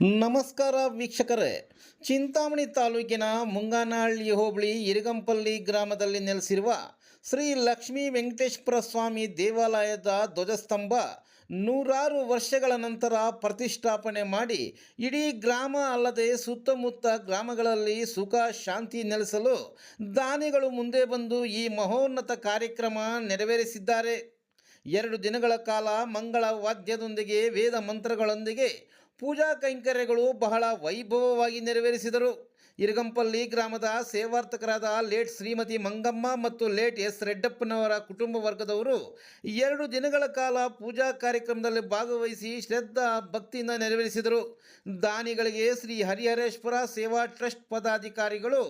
ನಮಸ್ಕಾರ ವೀಕ್ಷಕರೇ, ಚಿಂತಾಮಣಿ ತಾಲೂಕಿನ ಮುಂಗಾನಹಳ್ಳಿ ಹೋಬಳಿ ಇರಗಂಪಲ್ಲಿ ಗ್ರಾಮದಲ್ಲಿ ನೆಲೆಸಿರುವ ಶ್ರೀ ಲಕ್ಷ್ಮೀ ವೆಂಕಟೇಶ್ವರ ಸ್ವಾಮಿ ದೇವಾಲಯದ ಧ್ವಜಸ್ತಂಭ ನೂರಾರು ವರ್ಷಗಳ ನಂತರ ಪ್ರತಿಷ್ಠಾಪನೆ ಮಾಡಿ ಇಡೀ ಗ್ರಾಮ ಅಲ್ಲದೆ ಸುತ್ತಮುತ್ತ ಗ್ರಾಮಗಳಲ್ಲಿ ಸುಖ ಶಾಂತಿ ನೆಲೆಸಲು ದಾನಿಗಳು ಮುಂದೆ ಬಂದು ಈ ಮಹೋನ್ನತ ಕಾರ್ಯಕ್ರಮ ನೆರವೇರಿಸಿದ್ದಾರೆ. 2 ದಿನಗಳ ಕಾಲ ಮಂಗಳ ವಾದ್ಯದೊಂದಿಗೆ ವೇದ ಮಂತ್ರಗಳೊಂದಿಗೆ ಪೂಜಾ ಕೈಂಕರ್ಯಗಳು ಬಹಳ ವೈಭವವಾಗಿ ನೆರವೇರಿಸಿದರು. ಇರಗಂಪಲ್ಲಿ ಗ್ರಾಮದ ಸೇವಾರ್ಥಕರಾದ ಲೇಟ್ ಶ್ರೀಮತಿ ಮಂಗಮ್ಮ ಮತ್ತು ಲೇಟ್ ಎಸ್ ರೆಡ್ಡಪ್ಪನವರ ಕುಟುಂಬ ವರ್ಗದವರು 2 ದಿನಗಳ ಕಾಲ ಪೂಜಾ ಕಾರ್ಯಕ್ರಮದಲ್ಲಿ ಭಾಗವಹಿಸಿ ಶ್ರದ್ಧಾ ಭಕ್ತಿಯಿಂದ ನೆರವೇರಿಸಿದರು. ದಾನಿಗಳಿಗೆ ಶ್ರೀ ಹರಿಹರೇಶ್ವರ ಸೇವಾ ಟ್ರಸ್ಟ್ ಪದಾಧಿಕಾರಿಗಳು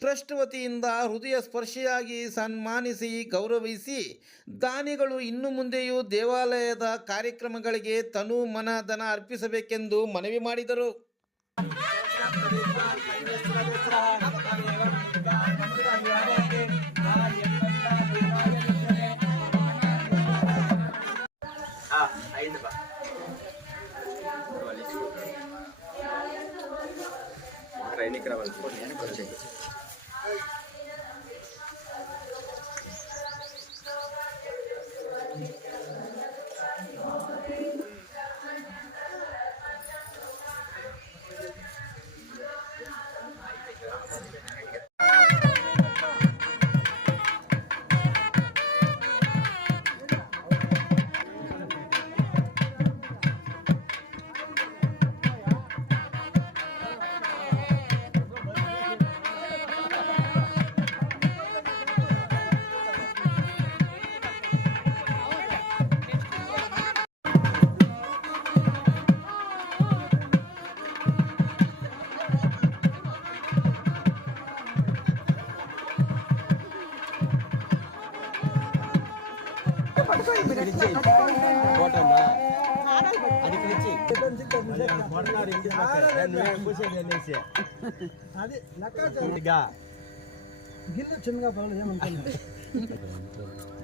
ಟ್ರಸ್ಟ್ ವತಿಯಿಂದ ಹೃದಯ ಸ್ಪರ್ಶಿಯಾಗಿ ಸನ್ಮಾನಿಸಿ ಗೌರವಿಸಿ, ದಾನಿಗಳು ಇನ್ನು ಮುಂದೆಯೂ ದೇವಾಲಯದ ಕಾರ್ಯಕ್ರಮಗಳಿಗೆ ತನು ಮನ ಧನ ಅರ್ಪಿಸಬೇಕೆಂದು ಮನವಿ ಮಾಡಿದರು.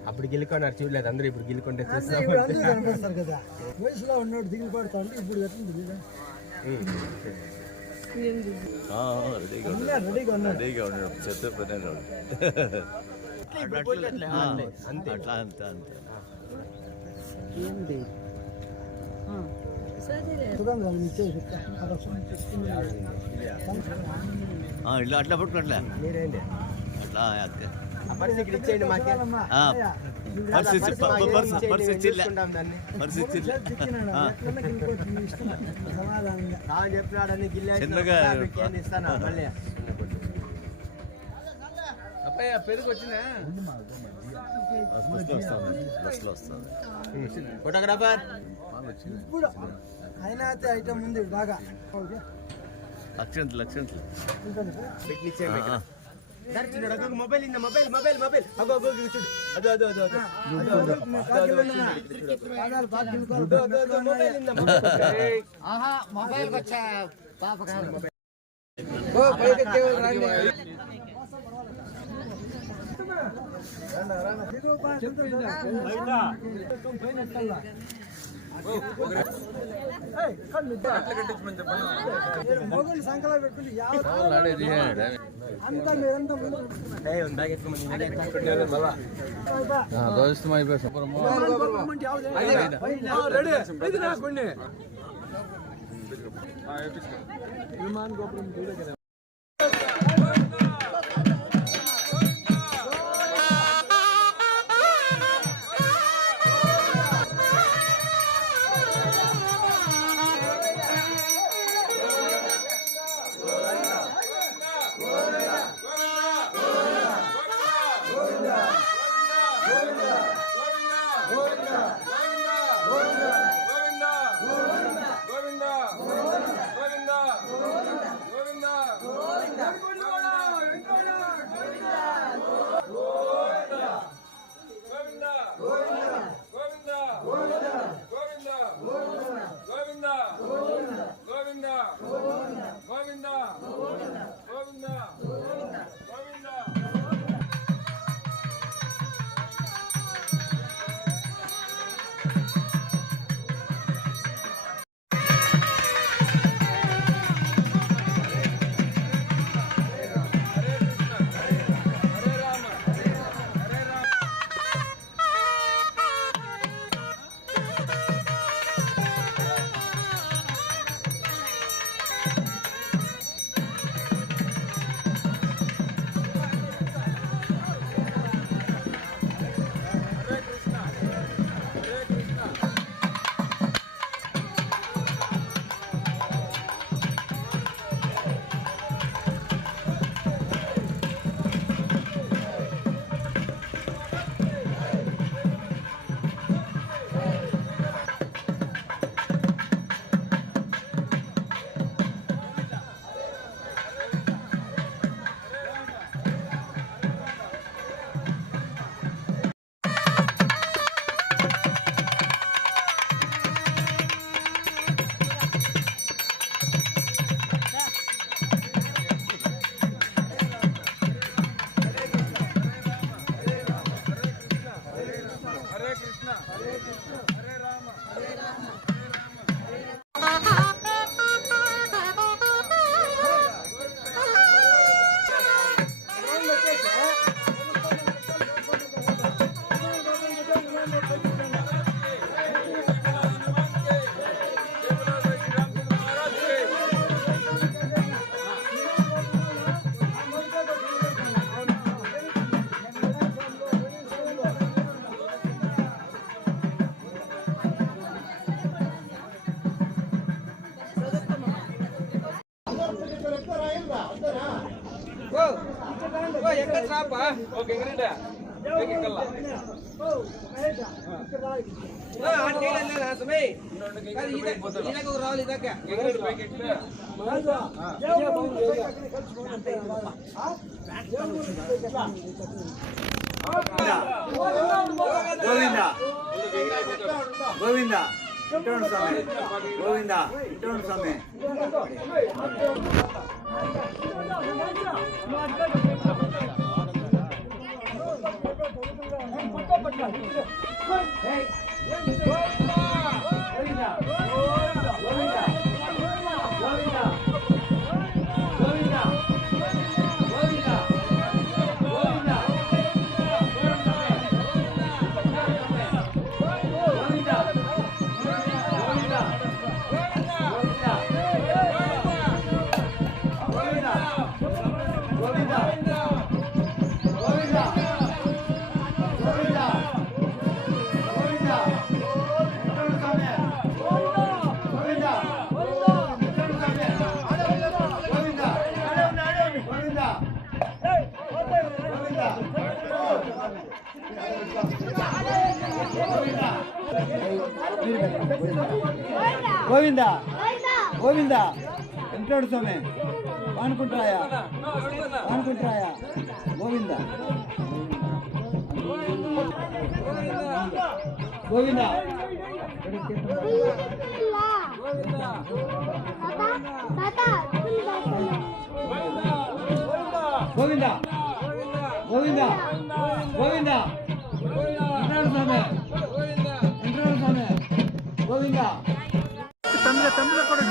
అప్పుడు గెలుకొన్నారు చూడలేదు అందరూ. ఇప్పుడు గెలుకుంటే కనిపిస్తారు కదా, వయసులో ఉన్నాడు దిగులు పడతా ఉంటే ఇప్పుడు రెడీగా ఉన్నాడు. అట్లా అంతే అట్లా పట్టుకోట్లే అట్లా పరిస్థితి ఇచ్చేయండి మాకు. చెప్పినాడని గిల్లా ఇస్తాను మళ్ళీ. అబ్బాయి పెరుగు వచ్చినా ఫోటోగ్రాఫర్ ఇప్పుడు అయినా అయితే ఐటమ్ ఉంది బాగా లక్షంతులు మొబైల్ మొబైల్ అగో చూడు. అదో మొబైల్ వచ్చా పాప మొగలు సంకలా పెట్టుకుని అంతా మీరంతా విమాన్ గోపురం గోవింద గోవింద ఇంటోడు స్వామి గోవింద ఇంటోడు స్వామి గోవింద గోవింద ఇంటోడు స్వామి అనుకుంటాయా అనుకుంటాయా గోవింద గోవింద గోవింద గోవింద గోవింద ఇంటోడు స్వామి ఇంటోడు స్వామి గోవింద తమిళ తమిళ కూడా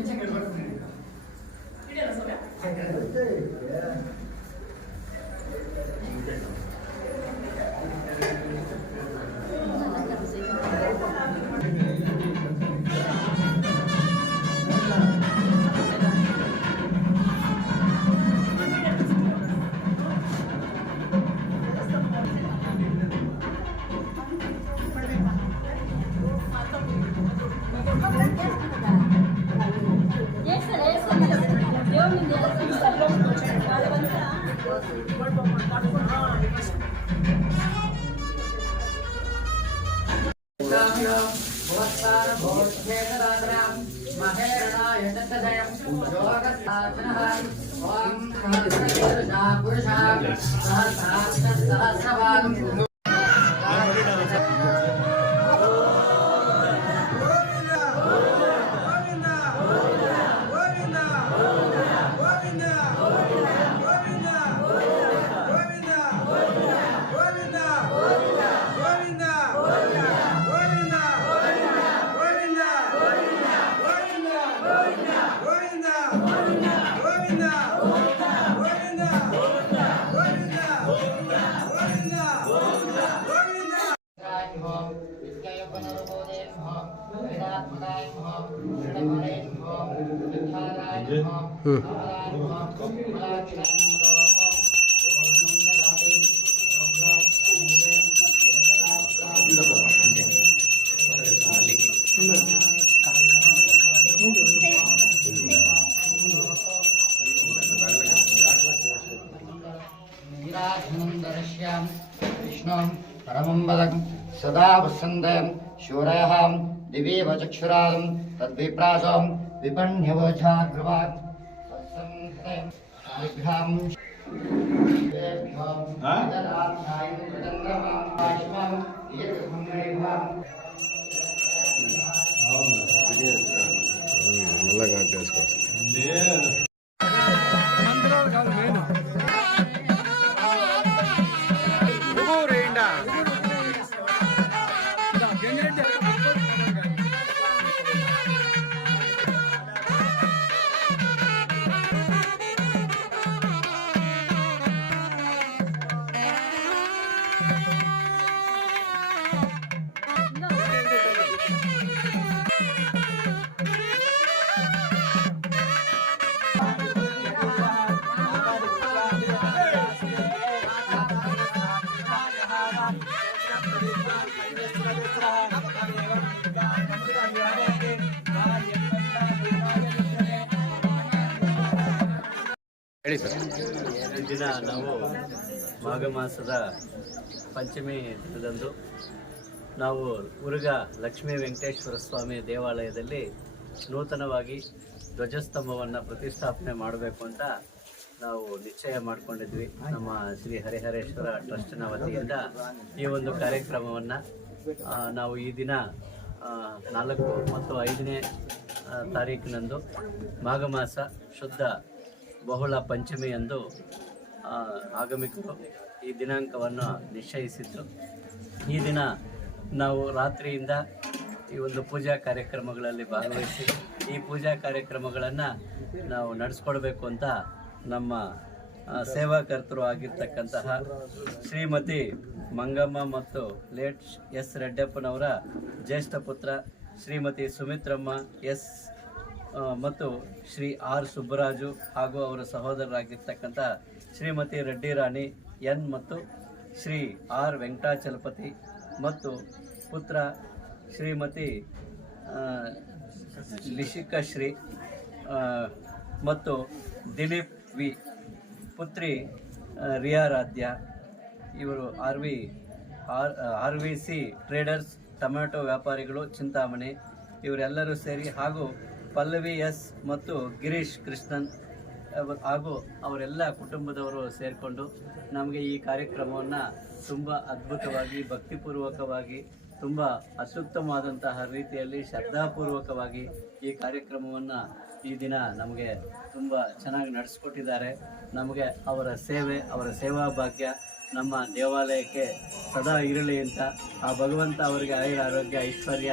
చికెన్ కూడా सदा वसन्दं शूरयः दिवीव चक्षुरादं तद्विप्रासं विपण्यवोचाग्रवान् ಈ ದಿನ ನಾವು ಮಾಘ ಮಾಸದ ಪಂಚಮಿ ದಿನದಂದು ನಾವು ಉರುಗ ಲಕ್ಷ್ಮೀ ವೆಂಕಟೇಶ್ವರ ಸ್ವಾಮಿ ದೇವಾಲಯದಲ್ಲಿ ನೂತನವಾಗಿ ಧ್ವಜಸ್ತಂಭವನ್ನು ಪ್ರತಿಷ್ಠಾಪನೆ ಮಾಡಬೇಕು ಅಂತ ನಾವು ನಿಶ್ಚಯ ಮಾಡಿಕೊಂಡಿದ್ವಿ. ನಮ್ಮ ಶ್ರೀ ಹರಿಹರೇಶ್ವರ ಟ್ರಸ್ಟ್ನ ವತಿಯಿಂದ ಈ ಒಂದು ಕಾರ್ಯಕ್ರಮವನ್ನು ನಾವು ಈ ದಿನ 4 ಮತ್ತು 5ನೇ ತಾರೀಕಿನಂದು ಮಾಘ ಮಾಸ ಶುದ್ಧ ಬಹುಳ ಪಂಚಮಿಯಂದು ಆಗಮಿಕರು ಈ ದಿನಾಂಕವನ್ನು ನಿಶ್ಚಯಿಸಿದ್ದು. ಈ ದಿನ ನಾವು ರಾತ್ರಿಯಿಂದ ಈ ಒಂದು ಪೂಜಾ ಕಾರ್ಯಕ್ರಮಗಳಲ್ಲಿ ಭಾಗವಹಿಸಿ ಈ ಪೂಜಾ ಕಾರ್ಯಕ್ರಮಗಳನ್ನು ನಾವು ನಡೆಸ್ಕೊಡ್ಬೇಕು ಅಂತ ನಮ್ಮ ಸೇವಾಕರ್ತರು ಆಗಿರ್ತಕ್ಕಂತಹ ಶ್ರೀಮತಿ ಮಂಗಮ್ಮ ಮತ್ತು ಲೇಟ್ ಎಸ್ ರೆಡ್ಡಪ್ಪನವರ ಜ್ಯೇಷ್ಠ ಪುತ್ರ ಶ್ರೀಮತಿ ಸುಮಿತ್ರಮ್ಮ ಎಸ್ ಮತ್ತು ಶ್ರೀ ಆರ್ ಸುಬ್ಬರಾಜು ಹಾಗೂ ಅವರ ಸಹೋದರರಾಗಿರ್ತಕ್ಕಂಥ ಶ್ರೀಮತಿ ರೆಡ್ಡಿ ರಾಣಿ ಎನ್ ಮತ್ತು ಶ್ರೀ ಆರ್ ವೆಂಕಟಾಚಲಪತಿ ಮತ್ತು ಪುತ್ರ ಶ್ರೀಮತಿ ಲಿಶಿಕಾ ಶ್ರೀ ಮತ್ತು ದಿಲೀಪ್ ವಿ, ಪುತ್ರಿ ರಿಯಾರಾಧ್ಯ. ಇವರು R V C traders tomato ವ್ಯಾಪಾರಿಗಳು ಚಿಂತಾಮಣಿ ಇವರೆಲ್ಲರೂ ಸೇರಿ ಹಾಗೂ ಪಲ್ಲವಿ ಎಸ್ ಮತ್ತು ಗಿರೀಶ್ ಕೃಷ್ಣನ್ ಹಾಗೂ ಅವರೆಲ್ಲ ಕುಟುಂಬದವರು ಸೇರಿಕೊಂಡು ನಮಗೆ ಈ ಕಾರ್ಯಕ್ರಮವನ್ನು ತುಂಬ ಅದ್ಭುತವಾಗಿ ಭಕ್ತಿಪೂರ್ವಕವಾಗಿ ತುಂಬ ಅತ್ಯುತ್ತಮವಾದಂತಹ ರೀತಿಯಲ್ಲಿ ಶ್ರದ್ಧಾಪೂರ್ವಕವಾಗಿ ಈ ಕಾರ್ಯಕ್ರಮವನ್ನು ಈ ದಿನ ನಮಗೆ ತುಂಬ ಚೆನ್ನಾಗಿ ನಡೆಸ್ಕೊಟ್ಟಿದ್ದಾರೆ. ನಮಗೆ ಅವರ ಸೇವೆ, ಅವರ ಸೇವಾ ಭಾಗ್ಯ ನಮ್ಮ ದೇವಾಲಯಕ್ಕೆ ಸದಾ ಇರಲಿ ಅಂತ ಆ ಭಗವಂತ ಅವರಿಗೆ ಆಯುರ ಆರೋಗ್ಯ ಐಶ್ವರ್ಯ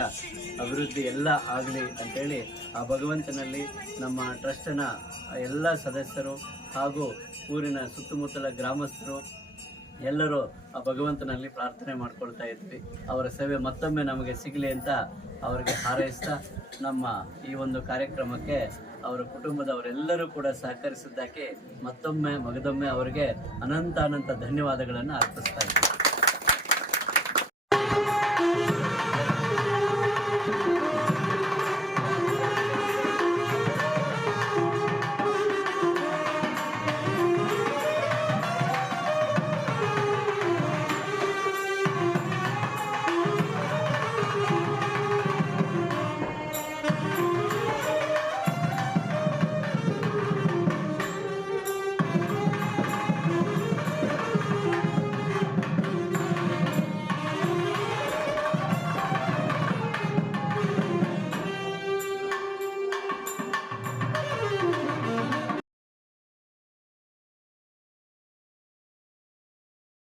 ಅಭಿವೃದ್ಧಿ ಎಲ್ಲ ಆಗಲಿ ಅಂಥೇಳಿ ಆ ಭಗವಂತನಲ್ಲಿ ನಮ್ಮ ಟ್ರಸ್ಟಿನ ಎಲ್ಲ ಸದಸ್ಯರು ಹಾಗೂ ಊರಿನ ಸುತ್ತಮುತ್ತಲ ಗ್ರಾಮಸ್ಥರು ಎಲ್ಲರೂ ಆ ಭಗವಂತನಲ್ಲಿ ಪ್ರಾರ್ಥನೆ ಮಾಡ್ಕೊಳ್ತಾ ಇದ್ವಿ. ಅವರ ಸೇವೆ ಮತ್ತೊಮ್ಮೆ ನಮಗೆ ಸಿಗಲಿ ಅಂತ ಅವರಿಗೆ ಹಾರೈಸ್ತಾ ನಮ್ಮ ಈ ಒಂದು ಕಾರ್ಯಕ್ರಮಕ್ಕೆ ಅವರ ಕುಟುಂಬದವರೆಲ್ಲರೂ ಕೂಡ ಸಹಕರಿಸಿದ್ದಕ್ಕೆ ಮತ್ತೊಮ್ಮೆ ಮಗದೊಮ್ಮೆ ಅವರಿಗೆ ಅನಂತ ಧನ್ಯವಾದಗಳನ್ನು ಅರ್ಪಿಸ್ತಾ ಇದ್ದೀನಿ.